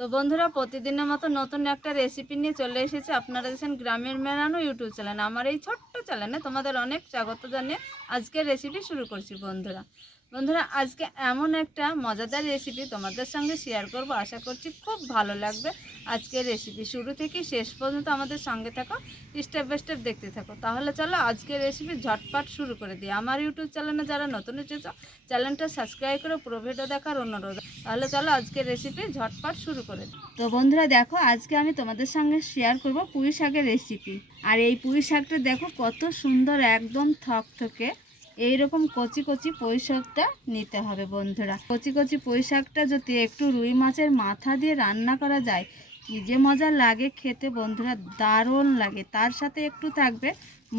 তো বন্ধুরা, প্রতিদিনের মতো নতুন একটা রেসিপি নিয়ে চলে এসেছে। আপনারা দেখছেন গ্রামের মেলানো ইউটিউব চ্যানেল। আমার এই ছোট্ট চ্যানেলে তোমাদের অনেক স্বাগত জানিয়ে আজকের রেসিপি শুরু করছি। বন্ধুরা আজকে এমন একটা মজাদার রেসিপি তোমাদের সঙ্গে শেয়ার করব। আশা করছি খুব ভালো লাগবে। আজকের রেসিপি শুরু থেকে শেষ পর্যন্ত আমাদের সঙ্গে থাকো, স্টেপ বাই স্টেপ দেখতে থাকো। তাহলে চলো আজকের রেসিপি ঝটপট শুরু করে দিই। আমার ইউটিউব চ্যানেলে যারা নতুন এসেছো, চ্যানেলটা সাবস্ক্রাইব করে পুরো ভিডিও দেখার অনুরোধ। তাহলে চলো আজকের রেসিপি ঝটপট শুরু করে দিই। তো বন্ধুরা দেখো, আজকে আমি তোমাদের সঙ্গে শেয়ার করব পুঁই শাকের রেসিপি। আর এই পুঁই শাকটা দেখো কত সুন্দর, একদম থকথকে। এইরকম কচি কচি পুঁই শাকটা নিতে হবে বন্ধুরা। কচি কচি পুঁই শাকটা যদি একটু রুই মাছের মাথা দিয়ে রান্না করা যায়, কি যে মজা লাগে খেতে বন্ধুরা, দারুণ লাগে। তার সাথে একটু থাকবে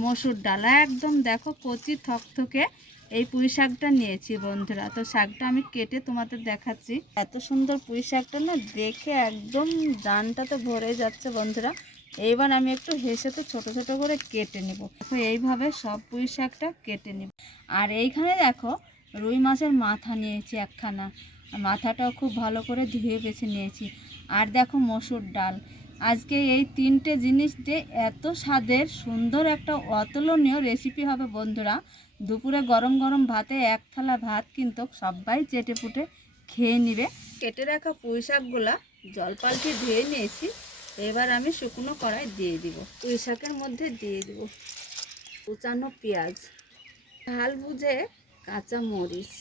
মসুর ডাল। একদম দেখো কচি থকথকে এই পুঁই শাকটা নিয়েছি বন্ধুরা। তো শাকটা আমি কেটে তোমাদের দেখাচ্ছি। এত সুন্দর পুঁই শাকটা না, দেখে একদম জানটা তো ভরে যাচ্ছে বন্ধুরা। এইবার আমি একটু হেসেতে ছোট ছোট করে কেটে নেব। দেখো এইভাবে সব পুঁই শাকটা কেটে নেব। আর এইখানে দেখো রুই মাছের মাথা নিয়েছি একখানা, মাথাটাও খুব ভালো করে ধুয়ে বেছে নিয়েছি। আর দেখো মসুর ডাল। আজকে এই তিনটে জিনিস দিয়ে এত স্বাদের সুন্দর একটা অতুলনীয় রেসিপি হবে বন্ধুরা। দুপুরে গরম গরম ভাতে এক থালা ভাত কিন্তু সবাই চেটে পুটে খেয়ে নেবে। কেটে রাখা পুঁই শাকগুলা জল পাল্টে ধুয়ে নিয়েছি। এবার আমি শুকনো কড়াই দিয়ে দিব। পুঁই শাকের মধ্যে দিয়ে দিব কুচানো পেঁয়াজ, ঝাল বুঝে কাঁচা মরিচ,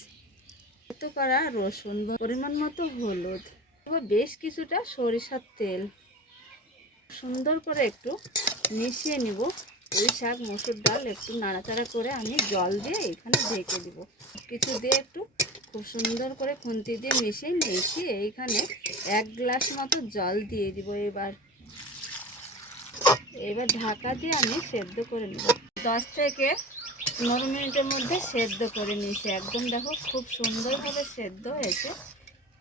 এত করা রসুন, পরিমাণ মতো হলুদ, এবার বেশ কিছুটা সরিষার তেল। সুন্দর করে একটু মিশিয়ে নিব। পুঁই শাক মসুর ডাল একটু নাড়াচাড়া করে আমি জল দিয়ে এখানে ঢেকে দিব। কিছু দিয়ে একটু খুব সুন্দর করে খুন্তি দিয়ে মিশিয়ে নিয়েছি। এইখানে 1 গ্লাস মতো জল দিয়ে দিব। এবার ঢাকা দিয়ে আমি সেদ্ধ করে নেব। 10 থেকে 15 মিনিটের মধ্যে সেদ্ধ করে নিয়েছি। একদম দেখো খুব সুন্দরভাবে সেদ্ধ হয়েছে,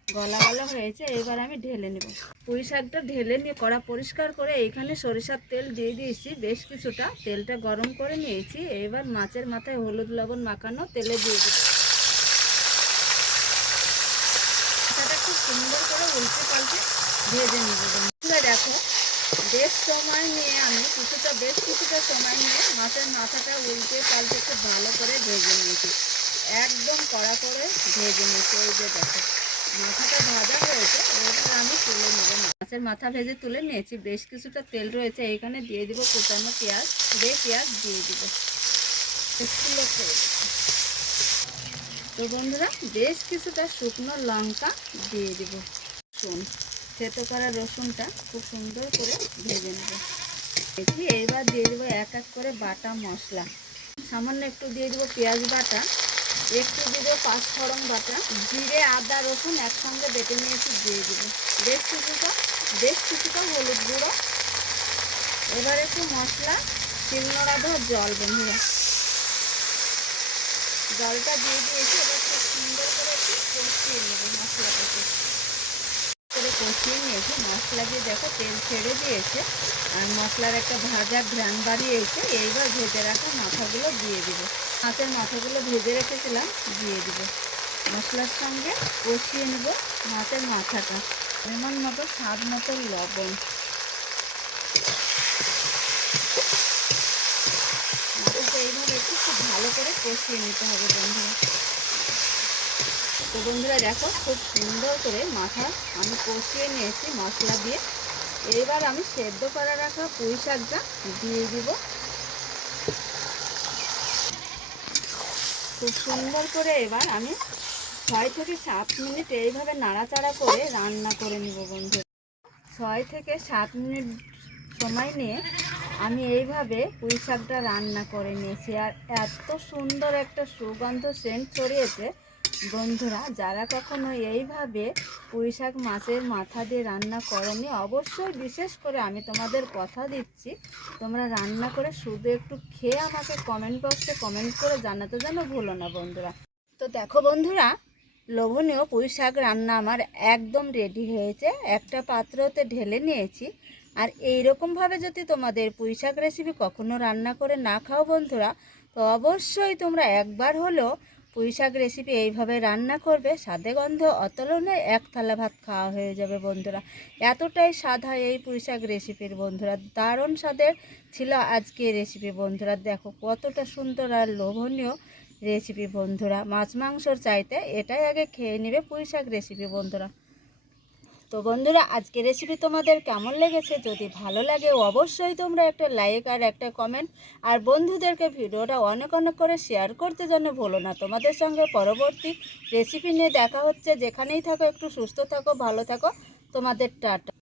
গলা গলা হয়েছে। এবার আমি ঢেলে নেব। পুঁই শাকটা ঢেলে নিয়ে কড়া পরিষ্কার করে এইখানে সরিষার তেল দিয়ে দিয়েছি বেশ কিছুটা। তেলটা গরম করে নিয়েছি। এবার মাছের মাথায় হলুদ লবণ মাখানো তেলে দিয়ে দেবো। মাথাটা খুব সুন্দর করে উল্টে পাল্টে ভেজে নেব। বন্ধুরা দেখো, বেশ সময় নিয়ে আমি বেশ কিছুটা সময় নিয়ে মাছের মাথাটা উল্টে পাল্টে খুব ভালো করে ভেজে নিয়েছি। একদম কড়া করে ভেজে নিয়েছি। এই যে দেখো মাথাটা ভাজা হয়েছে। এবার আমি তুলে নেব। মাছের মাথা ভেজে তুলে নিয়েছি। বেশ কিছুটা তেল রয়েছে, এইখানে দিয়ে দিব কুচানো পেঁয়াজ। পেঁয়াজ দিয়ে দিব। তো বন্ধুরা, বেশ কিছুটা শুকনো লঙ্কা দিয়ে দিব। থেতো করা রসুনটা খুব সুন্দর করে ভেজে নেব। এবার দিয়ে দেবো এক এক করে বাটা মশলা। সামান্য একটু দিয়ে দেবো পেঁয়াজ বাটা, একটু দিয়ে দেবো পাঁচফোড়ন বাটা, জিরে আদা রসুন একসঙ্গে বেটে নিয়েছি দিয়ে দেবো। বেশ কিছুটা হলুদ গুঁড়ো। এবার একটু মশলা শিলনোড়া দেবো জল। বন্ধুরা জলটা দিয়ে দিয়েছি। এবার খুব সুন্দর করে একটু কষিয়ে নেবো। মশলাটাকে করে কষিয়ে নিয়েছি। মশলা দিয়ে দেখো তেল ছেড়ে দিয়েছে আর মশলার একটা ভাজা ঘ্রাণ বাড়িয়েছে। এইবার ভেজে রাখা মাথাগুলো দিয়ে দিব। মাছের মাথাগুলো ভেজে রেখেছিলাম দিয়ে দিব। মশলার সঙ্গে কষিয়ে নেব মাছের মাথাটা। পরিমাণ মতো স্বাদ মতো লবণ। মাথাটা এইভাবে একটু খুব ভালো করে কষিয়ে নিতে হবে বন্ধুরা। তো বন্ধুরা দেখো খুব সুন্দর করে মাথা আমি কষিয়ে নিয়েছি মশলা দিয়ে। এবার আমি সেদ্ধ করে রাখা পুঁই শাকটা দিয়ে দিব। খুব সুন্দর করে এবার আমি 6 থেকে 7 মিনিট এইভাবে নাড়াচাড়া করে রান্না করে নিব বন্ধু। 6 থেকে 7 মিনিট সময় নিয়ে আমি এইভাবে পুঁই শাকটা রান্না করে নিয়েছি। আর এত সুন্দর একটা সুগন্ধ সেন্ট ছড়িয়েছে বন্ধুরা। যারা কখনো এইভাবে পুঁই শাক মাছের মাথা দিয়ে রান্না করেনি, অবশ্যই বিশেষ করে আমি তোমাদের কথা দিচ্ছি, তোমরা রান্না করে শুধু একটু খেয়ে আমাকে কমেন্ট বক্সে কমেন্ট করে জানাতে যেন ভুলো না বন্ধুরা। তো দেখো বন্ধুরা, লোভনীয় পুঁই শাক রান্না আমার একদম রেডি হয়েছে। একটা পাত্রতে ঢেলে নিয়েছি। আর এই রকমভাবে যদি তোমাদের পুঁই শাক রেসিপি কখনো রান্না করে না খাও বন্ধুরা, তো অবশ্যই তোমরা একবার হলেও পুঁই শাক রেসিপি এইভাবে রান্না করবে, স্বাদে গন্ধে অতুলনীয় এক থালা ভাত খাওয়া হয়ে যাবে বন্ধুরা। এতটাই স্বাদ হয় এই পুঁই শাক রেসিপির বন্ধুরা, দারুণ স্বাদের ছিল আজকে রেসিপি বন্ধুরা। দেখো কতটা সুন্দর আর লোভনীয় রেসিপি বন্ধুরা, মাছ মাংসর চাইতে এটাই আগে খেয়ে নেবে পুঁই শাক রেসিপি বন্ধুরা। তো বন্ধুরা আজকে রেসিপি তোমাদের কেমন লেগেছে? যদি ভালো লাগে অবশ্যই তোমরা একটা লাইক আর একটা কমেন্ট আর বন্ধুদেরকে ভিডিওটা অনেক অনেক করে শেয়ার করতে যেন ভুলো না। তোমাদের সঙ্গে পরবর্তী রেসিপি নিয়ে দেখা হচ্ছে। যেখানেই থাকো একটু সুস্থ থাকো, ভালো থাকো। তোমাদের টাটা।